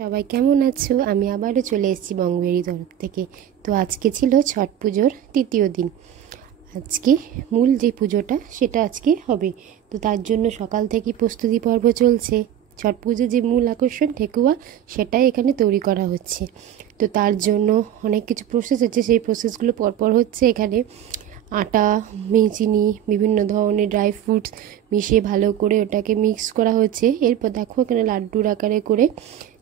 সবাই কেমন আছো? আমি আবারও চলে এসেছি বঙ্গবেরি তরফ থেকে। তো আজকে ছিল ছট পুজোর তৃতীয় দিন। আজকে মূল যে পুজোটা সেটা আজকে হবে। তো তার জন্য সকাল থেকে প্রস্তুতি পর্ব চলছে। ছট পুজোর যে মূল আকর্ষণ ঠেকুয়া, সেটাই এখানে তৈরি করা হচ্ছে। তো তার জন্য অনেক কিছু প্রসেস হচ্ছে, সেই প্রসেসগুলো পরপর হচ্ছে। এখানে আটা, চিনি, বিভিন্ন ধরনের ড্রাই ফ্রুটস মিশিয়ে ভালো করে ওটাকে মিক্স করা হচ্ছে। এরপর দেখো এখানে লাড্ডুর আকারে করে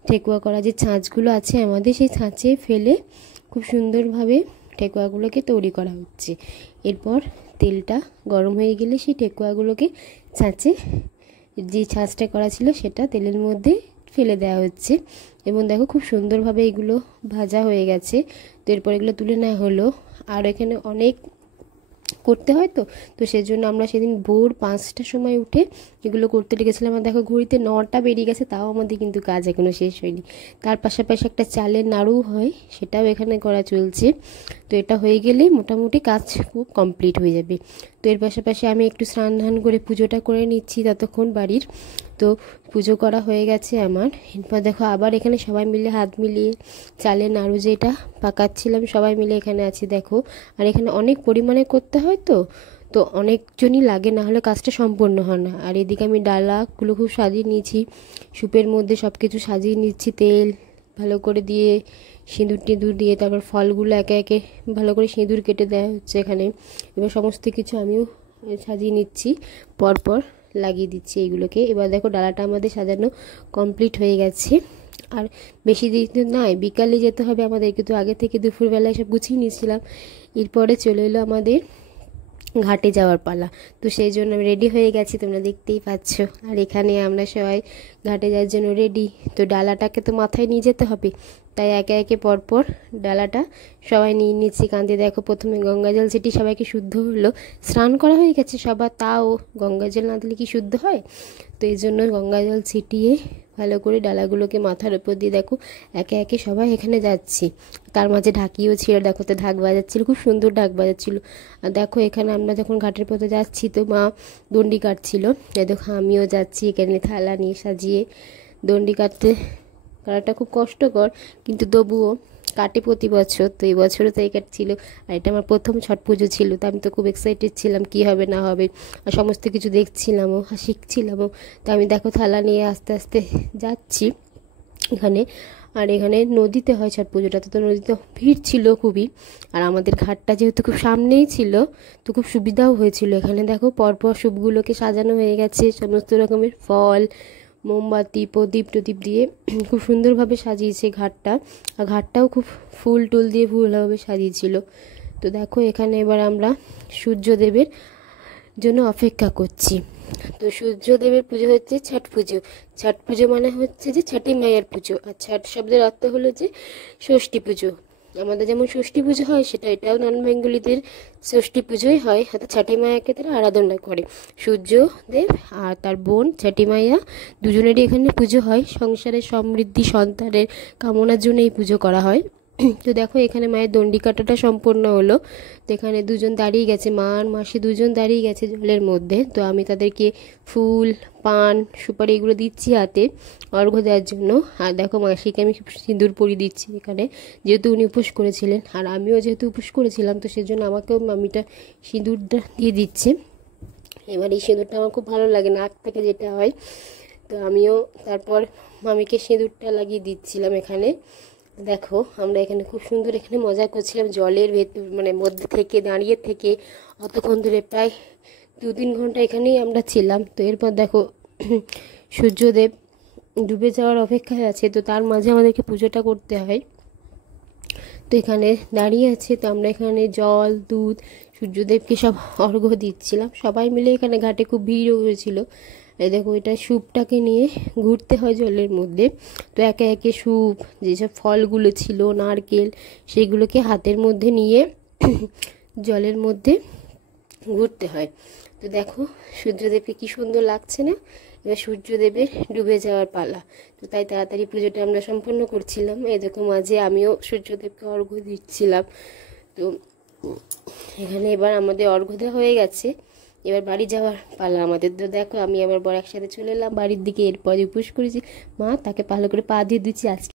ঠেকুয়া করা যে ছাঁচগুলো আছে আমাদের, সেই ছাঁচে ফেলে খুব সুন্দরভাবে ঠেকুয়াগুলোকে তৈরি করা হচ্ছে। এরপর তেলটা গরম হয়ে গেলে সেই ঠেকুয়াগুলোকে ছাঁচে, যে ছাঁচটা করা ছিল সেটা তেলের মধ্যে ফেলে দেওয়া হচ্ছে। এবং দেখো খুব সুন্দরভাবে এগুলো ভাজা হয়ে গেছে। তো এরপর এগুলো তুলে নেওয়া হলো। আর এখানে অনেক করতে হয়, তো সেজন্য আমরা সেদিন ভোর 5টার সময় উঠে এগুলো করতে লেগেছিলাম। আর দেখো ঘড়িতে 9টা বেরিয়ে গেছে, তাও আমাদের কিন্তু কাজ এখনও শেষ হয়নি। তার পাশাপাশি একটা চালের নাড়ু হয়, সেটাও এখানে করা চলছে। তো এটা হয়ে গেলেই মোটামুটি কাজ খুব কমপ্লিট হয়ে যাবে। তো এর পাশাপাশি আমি একটু স্নান ধান করে পুজোটা করে নিচ্ছি ততক্ষণ বাড়ির। তো পুজো করা হয়ে গেছে আমার। এরপর দেখো আবার এখানে সবাই মিলে হাত মিলিয়ে চালের নাড়ু যেটা পাকাচ্ছিলাম, সবাই মিলে এখানে আছি দেখো। আর এখানে অনেক পরিমাণে করতে হয়, তো অনেকজনই লাগে, না হলে কাজটা সম্পূর্ণ হয় না। আর এদিকে আমি ডালাগুলো খুব সাজিয়ে নিয়েছি, সুপের মধ্যে সব কিছু সাজিয়ে নিচ্ছি, তেল ভালো করে দিয়ে, সিঁদুর টিঁদুর দিয়ে, তারপর ফলগুলো একে একে ভালো করে সিঁদুর কেটে দেওয়া হচ্ছে এখানে। এবার সমস্ত কিছু আমিও সাজিয়ে নিচ্ছি, পরপর লাগিয়ে দিচ্ছি এইগুলোকে। এবার দেখো ডালাটা আমাদের সাজানো কমপ্লিট হয়ে গেছে। আর বেশি দিন নয়, বিকালে যেতে হবে আমাদের, কিন্তু আগে থেকে দুপুরবেলায় সব গুছিয়ে নিয়েছিলাম। এরপরে চলে এলো আমাদের ঘাটে যাওয়ার পালা। তো সেই জন্য আমি রেডি হয়ে গেছি, তোমরা দেখতেই পাচ্ছ। আর এখানে আমরা সবাই ঘাটে যাওয়ার জন্য রেডি। তো ডালাটাকে তো মাথায় নিয়ে যেতে হবে, তাই একে একে পরপর ডালাটা সবাই নিয়ে নিচ্ছি কাঁধে। দেখো প্রথমে গঙ্গা জল ছিটিয়ে সবাইকে শুদ্ধ হলো। স্নান করা হয়ে গেছে সবার, তাও গঙ্গা জল না দিলে কি শুদ্ধ হয়? তো এই জন্য গঙ্গা জল ছিটিয়ে ভালো করে ডালাগুলোকে মাথার উপর দিয়ে দেখো একে একে সবাই এখানে যাচ্ছি। তার মাঝে ঢাকিও ছিল, দেখো তো ঢাক বাজাচ্ছিল, খুব সুন্দর ঢাক বাজাচ্ছিল। আর দেখো এখানে আমরা যখন ঘাটের পথে যাচ্ছি, তো মা দণ্ডি কাটছিল। দেখো আমিও যাচ্ছি এখানে থালা নিয়ে সাজিয়ে। দণ্ডি কাটাটা খুব কষ্টকর, কিন্তু তবুও কাটে প্রতি বছর। তো এই বছরও তাই কাটছিল। আর এটা আমার প্রথম ছট পুজো ছিল, তো আমি তো খুব এক্সাইটেড ছিলাম কী হবে না হবে, আর সমস্ত কিছু দেখছিলামও আর শিখছিলামও। তো আমি দেখো থালা নিয়ে আস্তে আস্তে যাচ্ছি এখানে। আর এখানে নদীতে হয় ছট পুজোটা, তো নদীতে ভিড় ছিল খুবই। আর আমাদের ঘাটটা যেহেতু খুব সামনেই ছিল, তো খুব সুবিধাও হয়েছিল। এখানে দেখো পরপর সবগুলোকে সাজানো হয়ে গেছে, সমস্ত রকমের ফল, মোমবাতি, প্রদীপ টদীপ দিয়ে খুব সুন্দরভাবে সাজিয়েছে ঘাটটা। আর ঘাটটাও খুব ফুল টুল দিয়ে ভালোভাবে সাজিয়েছিল। তো দেখো এখানে এবার আমরা সূর্যদেবের জন্য অপেক্ষা করছি। তো সূর্যদেবের পুজো হচ্ছে ছট পুজো। ছট পুজো মানে হচ্ছে যে ছটি মায়ের পুজো। আর ছট শব্দের অর্থ হলো যে ষষ্ঠী পুজো। আমাদের যেমন ষষ্ঠী পুজো হয়, এটাও নন বেঙ্গলিদের ষষ্ঠী পুজোই হয়। অর্থাৎ ছটি মায়াকে তারা আরাধনা করে। সূর্যদেব আর তার বোন ছটি মাইয়া দুজনেরই এখানে পুজো হয়। সংসারের সমৃদ্ধি, সন্তানের কামনার জন্য এই পুজো করা হয়। তো দেখো এখানে মায়ের দণ্ডি কাটাটা সম্পূর্ণ হলো। তো এখানে দুজন দাঁড়িয়ে গেছে, মা আর মাসি দুজন দাঁড়িয়ে গেছে জলের মধ্যে। তো আমি তাদেরকে ফুল, পান, সুপারি এগুলো দিচ্ছি হাতে অর্ঘ্য দেওয়ার জন্য। আর দেখো মাসিকে আমি সিঁদুর পরিয়ে দিচ্ছি এখানে, যেহেতু উনি উপোস করেছিলেন। আর আমিও যেহেতু উপোস করেছিলাম, তো সেজন্য আমাকেও মামিটা সিঁদুরটা দিয়ে দিচ্ছে। এবার এই সিঁদুরটা আমার খুব ভালো লাগে, নাক থেকে যেটা হয়। তো আমিও তারপর মামিকে সিঁদুরটা লাগিয়ে দিচ্ছিলাম এখানে। দেখো আমরা এখানে খুব সুন্দর এখানে মজা করছিলাম, জলের ভেতর মানে মধ্যে থেকে দাঁড়িয়ে থেকে অতক্ষণ ধরে প্রায় 2-3 ঘন্টা এখানেই আমরা ছিলাম। তো এরপর দেখো সূর্যদেব ডুবে যাওয়ার অপেক্ষায় আছে, তো তার মাঝে আমাদেরকে পুজোটা করতে হয়। তো এখানে দাঁড়িয়ে আছে, তো আমরা এখানে জল, দুধ, সূর্যদেবকে সব অর্ঘ্য দিচ্ছিলাম সবাই মিলে। এখানে ঘাটে খুব ভিড় হয়েছিল। এই দেখো এটা স্যুপটাকে নিয়ে ঘুরতে হয় জলের মধ্যে। তো একে একে স্যুপ, যেসব ফলগুলো ছিল, নারকেল, সেগুলোকে হাতের মধ্যে নিয়ে জলের মধ্যে ঘুরতে হয়। তো দেখো সূর্যদেবকে কি সুন্দর লাগছে না? এবার সূর্যদেবের ডুবে যাওয়ার পালা। তো তাই তাড়াতাড়ি পুজোটা আমরা সম্পন্ন করছিলাম। এই দেখো মাঝে আমিও সূর্যদেবকে অর্ঘ্য দিচ্ছিলাম। তো এখানে এবার আমাদের অর্ঘ্য দেওয়া হয়ে গেছে, এবার বাড়ি যাওয়ার পালা আমাদের। তো দেখো আমি আবার বর একসাথে চলে এলাম বাড়ির দিকে। এরপরে উপোস করেছি, মা তাকে ভালো করে পা দিয়ে দিচ্ছি। আজকে